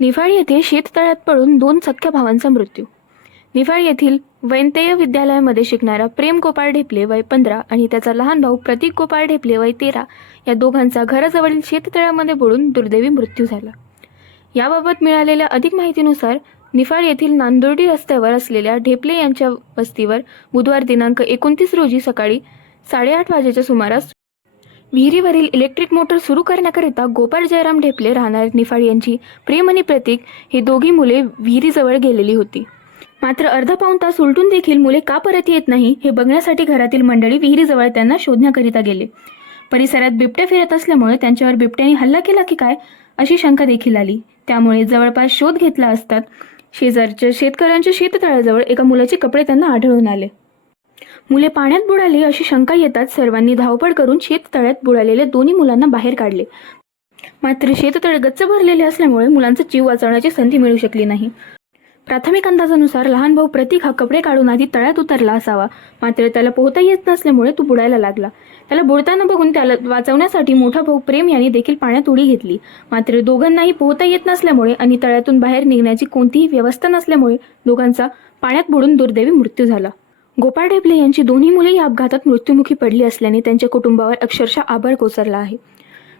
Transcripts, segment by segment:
निफाड येथे शेततळ्यात पडून दोन सख्ख्या भावांचा मृत्यू. निफाड येथील वैंतेय विद्यालयामध्ये शिकणारा प्रेम गोपाळ ढेपले वय पंधरा आणि त्याचा लहान भाऊ प्रतीक गोपाळ ढेपले वय तेरा या दोघांचा घराजवळील शेततळ्यामध्ये बुडून दुर्दैवी मृत्यू झाला. याबाबत मिळालेल्या अधिक माहितीनुसार निफाड येथील नांदुर्डी रस्त्यावर असलेल्या ढेपले यांच्या वस्तीवर बुधवार दिनांक एकोणतीस रोजी सकाळी साडेआठ वाजेच्या सुमारास विहिरीवरील इलेक्ट्रिक मोटर सुरू करण्याकरिता गोपाळ जयराम ढेपले राहणार निफाड यांची प्रेम आणि प्रतीक ही दोघी मुले विहिरीजवळ गेलेली होती. मात्र अर्धा पाऊण तास उलटून देखील मुले का परत येत नाही हे बघण्यासाठी घरातील मंडळी विहिरीजवळ त्यांना शोधण्याकरिता गेले. परिसरात बिबट्या फिरत असल्यामुळे त्यांच्यावर बिबट्याने हल्ला केला की काय अशी शंका देखील आली. त्यामुळे जवळपास शोध घेतला असतात शेजारच्या शेतकऱ्यांच्या शेततळ्याजवळ एका मुलाचे कपडे त्यांना आढळून आले. मुले पाण्यात बुडाली अशी शंका येताच सर्वांनी धावपळ करून शेततळ्यात बुडालेल्या दोन्ही मुलांना बाहेर काढले. मात्र शेततळे गच्च भरलेले असल्यामुळे मुलांचा जीव वाचवण्याची संधी मिळू शकली नाही. प्राथमिक अंदाजानुसार लहान भाऊ प्रतीक हा कपडे काढून आधी तळ्यात उतरला असावा. मात्र त्याला पोहता येत नसल्यामुळे तो बुडायला लागला. त्याला बुडताना बघून त्याला वाचवण्यासाठी मोठा भाऊ प्रेम यांनी देखील पाण्यात उडी घेतली. मात्र दोघांनाही पोहता येत नसल्यामुळे आणि तळ्यातून बाहेर निघण्याची कोणतीही व्यवस्था नसल्यामुळे दोघांचा पाण्यात बुडून दुर्दैवी मृत्यू झाला. गोपाळ ढेपले यांची दोन्ही मुले या अपघातात मृत्युमुखी पडली असल्याने त्यांच्या कुटुंबावर अक्षरशः आभार कोसरला आहे.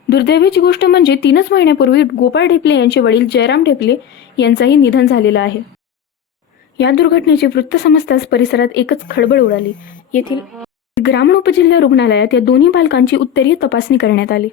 दुर्दैवीची गोष्ट म्हणजे तीनच महिन्यापूर्वी गोपाळ ढेपले यांचे वडील जयराम ढेपले यांचाही निधन झालेलं आहे. या दुर्घटनेचे वृत्त समजताच परिसरात एकच खळबळ उडाली. येथील ग्रामीण उपजिल्हा रुग्णालयात या दोन्ही बालकांची उत्तरीय तपासणी करण्यात आली.